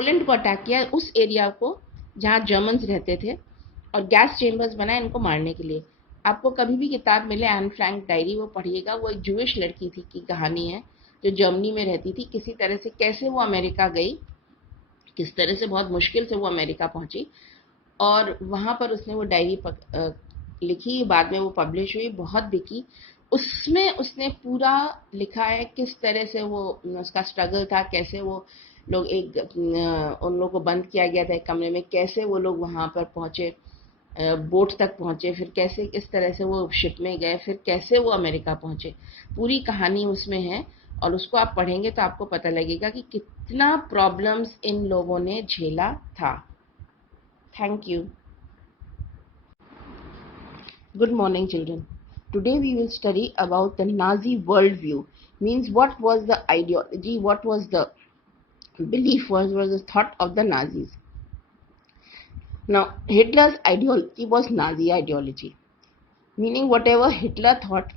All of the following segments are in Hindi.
पोलैंड को अटैक किया, उस एरिया को जहाँ जर्मन्स रहते थे, और गैस चेम्बर्स बनाए इनको मारने के लिए। आपको कभी भी किताब मिले एन फ्रैंक डायरी, वो पढ़िएगा। वो एक जूइश लड़की थी की कहानी है जो जर्मनी में रहती थी, किसी तरह से कैसे वो अमेरिका गई, किस तरह से बहुत मुश्किल से वो अमेरिका पहुंची, और वहां पर उसने वो डायरी लिखी। बाद में वो पब्लिश हुई, बहुत बिकी। उसमें उसने पूरा लिखा है किस तरह से वो उसका स्ट्रगल था, कैसे वो लोग उन लोगों को बंद किया गया था एक कमरे में, कैसे वो लोग वहां पर पहुंचे, बोट तक पहुंचे, फिर कैसे किस तरह से वो शिप में गए, फिर कैसे वो अमेरिका पहुंचे। पूरी कहानी उसमें है, और उसको आप पढ़ेंगे तो आपको पता लगेगा कि कितना प्रॉब्लम्स इन लोगों ने झेला था। Thank you. Good morning, children. Today we will study about the Nazi worldview. Means what was the ideology, what was the belief, what was the thought of the Nazis. Now, Hitler's ideology was Nazi ideology. Meaning whatever Hitler thought,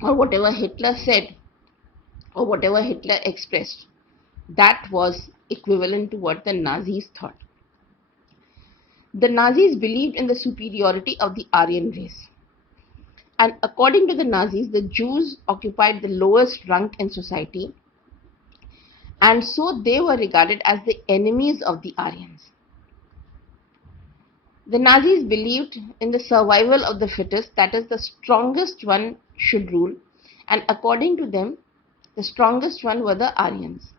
or whatever Hitler said, or whatever Hitler expressed, that was equivalent to what the Nazis thought. The Nazis believed in the superiority of the Aryan race. And according to the Nazis, the Jews occupied the lowest rank in society, and so they were regarded as the enemies of the Aryans. The Nazis believed in the survival of the fittest, that is, the strongest one should rule, and according to them, the strongest one were the Aryans.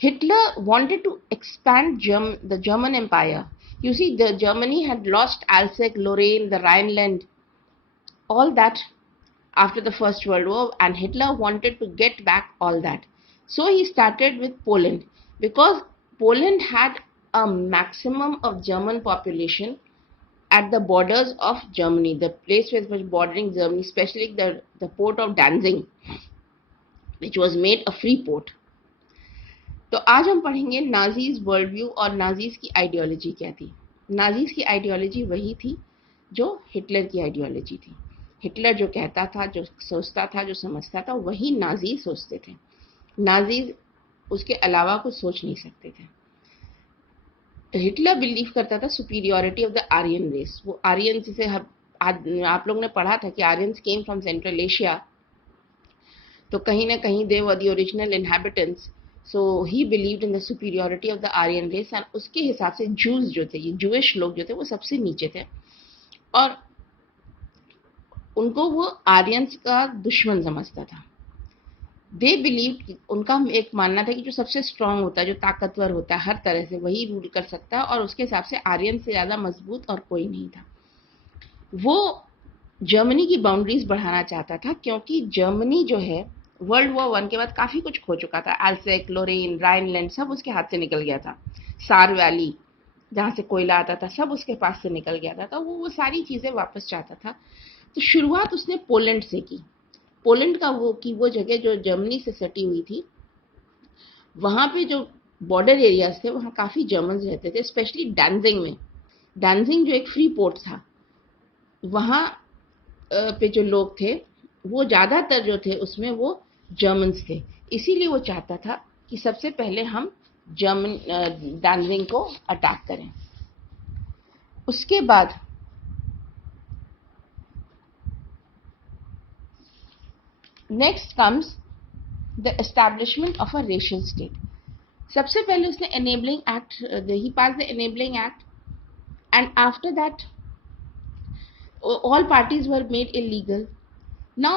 Hitler wanted to expand the German Empire. You see, Germany had lost Alsace, Lorraine, the Rhineland, all that after the First World War, and Hitler wanted to get back all that. So he started with Poland, because Poland had a maximum of German population at the borders of Germany, the place which was bordering Germany, especially the port of Danzig, which was made a free port. तो आज हम पढ़ेंगे नाजीज वर्ल्ड व्यू और नाजीज की आइडियोलॉजी क्या थी। नाजीज की आइडियोलॉजी वही थी जो हिटलर की आइडियोलॉजी थी। हिटलर जो कहता था, जो सोचता था, जो समझता था, वही नाजी सोचते थे। नाजीज उसके अलावा कुछ सोच नहीं सकते थे। हिटलर बिलीव करता था superiority of the Aryan race. वो आर्यन, जिसे आप लोग ने पढ़ा था कि Aryans came from Central Asia, तो कहीं ना कहीं they were the original inhabitants. So he believed in the superiority of the Aryan race, and उसके हिसाब से जूस जो थे, ये जूइश लोग जो थे, वो सबसे नीचे थे, और उनको वो आर्यंस का दुश्मन समझता था। दे बिलीव, उनका एक मानना था कि जो सबसे स्ट्रांग होता है, जो ताकतवर होता है हर तरह से, वही रूल कर सकता है, और उसके हिसाब से आर्यन से ज्यादा मजबूत और कोई नहीं था। वो जर्मनी की बाउंड्रीज बढ़ाना चाहता था, क्योंकि जर्मनी जो है वर्ल्ड वॉर 1 के बाद काफी कुछ खो चुका था। एल्सेक, लोरेन, राइनलैंड सब उसके हाथ से निकल गया था। सार वैली जहां से कोयला आता था, सब उसके पास से निकल गया था। तो वो सारी चीजें वापस चाहता था। तो शुरुआत उसने पोलैंड से की। पोलैंड का वो जगह जो जर्मनी से सटी हुई थी, वहां पे जो बॉर्डर एरियाज थे, वहां काफी जर्मन रहते थे, स्पेशली डैनजिंग में। डैनजिंग जो एक फ्री पोर्ट था, वहां पे जो लोग थे, वो ज्यादातर जो थे उसमें वो जर्मन्स थे। इसीलिए वो चाहता था कि सबसे पहले हम डैनजिंग को अटैक करें। उसके बाद next comes the establishment of a racial state. सबसे पहले उसने enabling act, he pass the enabling act, and after that all parties were made illegal. Now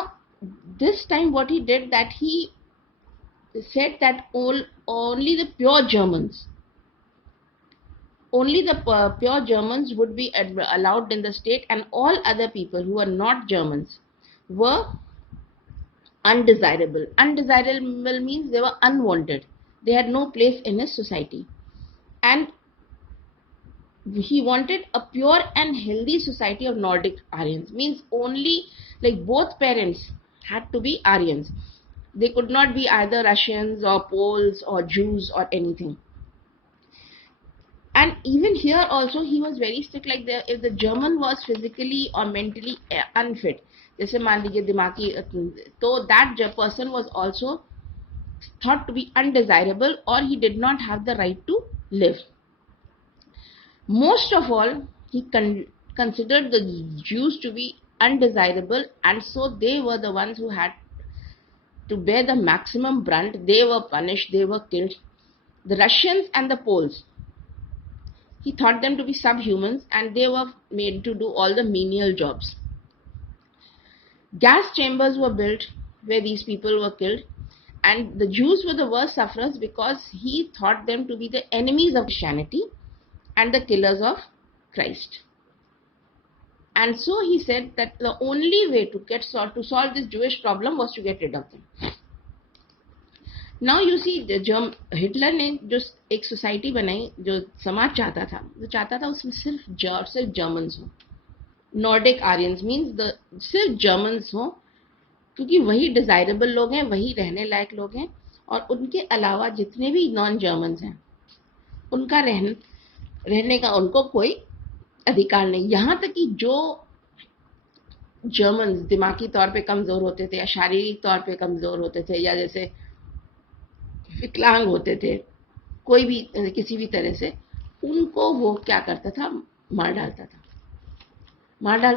this time what he did, that he said that only the pure Germans, pure Germans would be allowed in the state, and all other people who are not Germans were undesirable. Undesirable means they were unwanted. They had no place in his society. And he wanted a pure and healthy society of Nordic Aryans. Means only, like, both parents had to be Aryans. They could not be either Russians or Poles or Jews or anything. And even here also he was very strict, like if the German was physically or mentally unfit, जैसे मान लीजिए दिमागी, तो that person was also thought to be undesirable, or he did not have the right to live. Most of all, he considered the Jews to be undesirable, and so they were the ones who had to bear the maximum brunt. They were punished, they were killed. The Russians and the Poles, he thought them to be subhumans, and they were made to do all the menial jobs. Gas chambers were built where these people were killed, and the Jews were the worst sufferers because he thought them to be the enemies of Christianity and the killers of Christ. And so he said that the only way to solve this Jewish problem was to get rid of them. Now you see, Hitler ने जो एक सोसाइटी बनाई, जो समाज चाहता था उसमें सिर्फ जर्मन्स हो, नॉर्डिक आर्यंस मीन्स सिर्फ जर्मन्स हो, क्योंकि वही डिजायरेबल लोग हैं, वही रहने लायक लोग हैं, और उनके अलावा जितने भी नॉन जर्मन्स हैं उनका रहने का उनको कोई अधिकार नहीं। यहाँ तक कि जो जर्मन्स दिमागी तौर पे कमजोर होते थे या शारीरिक तौर पे कमजोर होते थे या जैसे विकलांग होते थे कोई भी किसी भी तरह से, उनको वो क्या करता था, मार डालता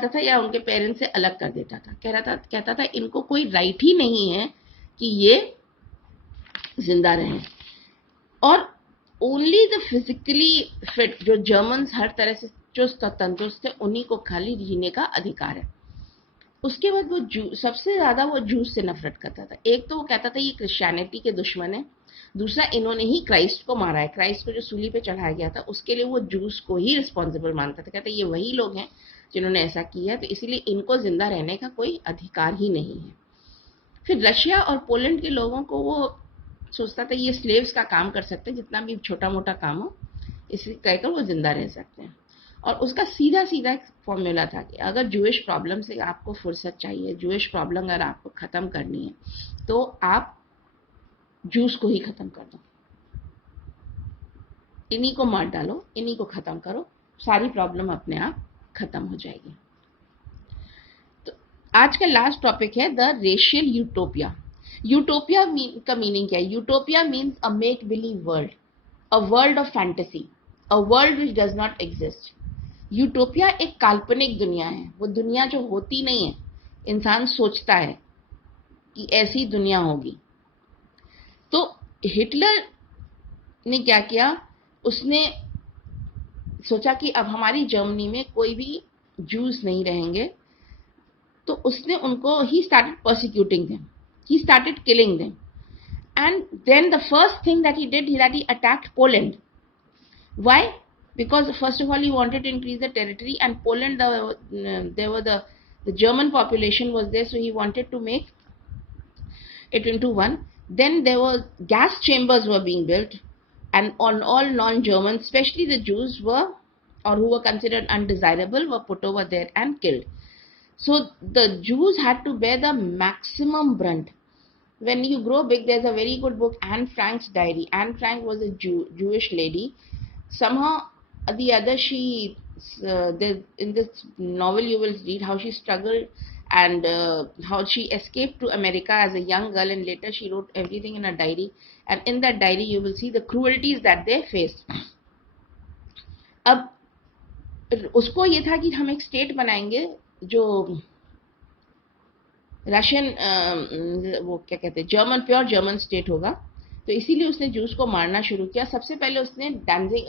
था या उनके पेरेंट्स से अलग कर देता था। कहता था इनको कोई राइट ही नहीं है कि ये जिंदा रहें। और ओनली द फिजिकली फिट, जो जर्मन्स हर तरह से चुस्त और तंदुरुस्त थे, उन्हीं को खाली जीने का अधिकार है। उसके बाद वो सबसे ज्यादा वो जूस से नफरत करता था। एक तो वो कहता था ये क्रिश्चियनिटी के दुश्मन है, दूसरा इन्होंने ही क्राइस्ट को मारा है, क्राइस्ट को जो सूली पे चढ़ाया गया था उसके लिए वो जूस को ही रिस्पॉन्सिबल मानता था। कहता ये वही लोग हैं जिन्होंने ऐसा किया है, तो इसीलिए इनको जिंदा रहने का कोई अधिकार ही नहीं है। फिर रशिया और पोलैंड के लोगों को वो सोचता था ये स्लेव्स का काम कर सकते हैं, जितना भी छोटा मोटा काम हो इसे कहकर वो जिंदा रह सकते हैं। और उसका सीधा एक फॉर्मूला था कि अगर जूइश प्रॉब्लम से आपको फुर्सत चाहिए, जूइश प्रॉब्लम अगर आपको खत्म करनी है, तो आप जूस को ही खत्म कर दो, इन्हीं को मार डालो, इन्हीं को खत्म करो, सारी प्रॉब्लम अपने आप खत्म हो जाएगी। तो आज का लास्ट टॉपिक है द रेशियल यूटोपिया। यूटोपिया का मीनिंग क्या है? Utopia means a make believe world, a world of fantasy, a world which does not exist. Utopia एक काल्पनिक दुनिया है, वो दुनिया जो होती नहीं है, इंसान सोचता है कि ऐसी दुनिया होगी। तो हिटलर ने क्या किया, उसने सोचा कि अब हमारी जर्मनी में कोई भी जूस नहीं रहेंगे, तो उसने उनको he started persecuting them, he started killing them, and then the first thing that he attacked Poland. Why? Because first of all he wanted to increase the territory, and Poland, the German population was there, so he wanted to make it into one. Then there were gas chambers were being built, and on all non-Germans, especially the Jews who were considered undesirable, were put over there and killed. So the Jews had to bear the maximum brunt. When you grow big, there's a very good book, Anne Frank's Diary. Anne Frank was a Jewish lady. Somehow the other, in this novel you will read how she struggled and how she escaped to America as a young girl, and later she wrote everything in a diary, and in that diary you will see the cruelties that they faced. अब उसको ये था कि हम एक स्टेट बनाएंगे जो रशियन वो क्या कहते हैं, जर्मन, प्योर जर्मन स्टेट होगा। तो इसीलिए उसने जूस को मारना शुरू किया। सबसे पहले उसने डैंजिग